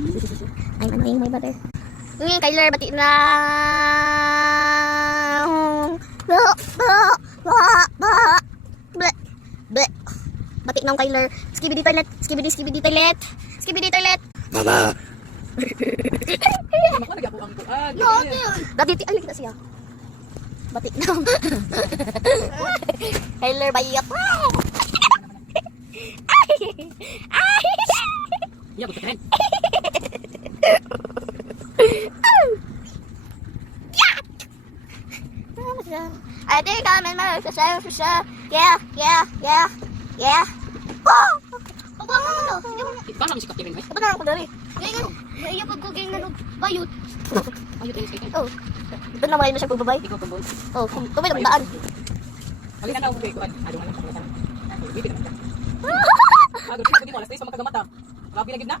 I'm my butter. Kyler, bati na. Bati na Kyler. Skibidi toilet. Skibidi toilet. Mama. Dati ay kita siya. Bati na. Kyler bayat. Iya, betul. I think I'm in my for sure. Yeah. Paano ang sikap din eh? Apa na ako dari? Iya pag ko ging bayot. Ayun tayo skate. Oh. Ito na mga siya pagbabay. Ikaw tumbol. Oh, kumay ng daan. Halika na ako kuan. Ado na lang. Bibit na. Agad ko di mo alas 3 sa makagamata. Grabe na gid na.